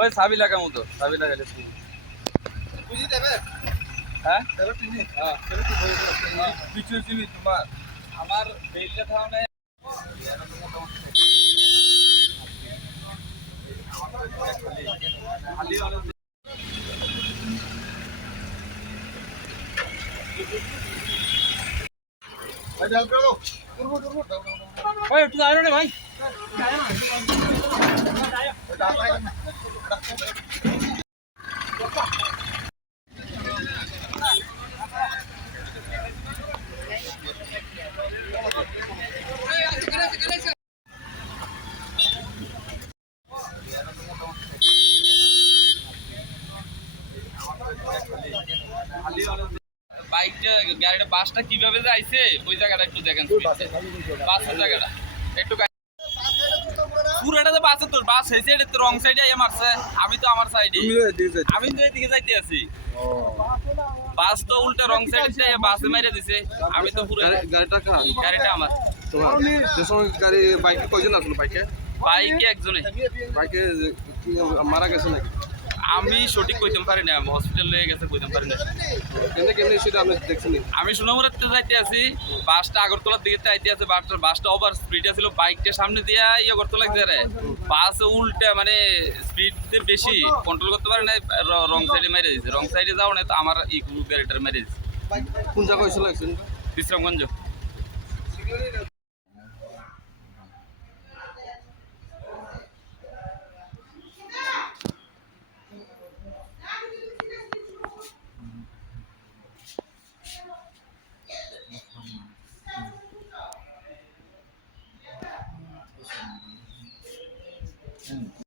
ওই সাবি লাগামু তো সাবি লাগাইলে বুঝি দেবে হ্যাঁ চলো তুমি কিছু চিনি তোমার আমার বেলটা থামে খালি অনেক ভাই ডাল করে দাও করবো ওই একটু দাঁড়ানো রে ভাই বাইকটা গাড়িটা বাসটা কিভাবে যাইছে ওই জায়গাটা একটু দেখেন বাসের জায়গাটা একটু পুরাটা তো বাসে তোর বাস হয়েছে এটা তো রং সাইডে আইয়া মারছে আমি তো আমার সাইডে আমি তো এদিকে যাইতে আছি বাস তো উল্টা রং সাইডে বাসে মাইরে দিছে আমি তো পুরো গাড়িটা কার? গাড়িটা আমার তোমার যে সময় গাড়ি বাইকে কয়জন আসলো বাইকে বাইকে একজনে বাইকে কি মারা গেছে নাকি? আমি সঠিক কইতে পারি না হসপিটালে গেছে কইতে পারি না কেমনে কেমনে সেটা আপনি দেখছেন? আমি সোনামুড়াতে যাইতে আছি বাসটা আগরতলার দিকে যাইতে আছে বাসটা ওভার স্পিডে ছিল বাইকটা সামনে দিয়ে আগরতলা গেছে রে বাস উল্টা মানে স্পিড বেশি কন্ট্রোল করতে পারে না রং সাইডে মেরে দিয়েছে রং সাইডে যাও না তো আমার গাড়িটার মেরে দিয়েছে কোন জায়গায় হয়েছিল অ্যাক্সিডেন্ট? বিশ্রামগঞ্জ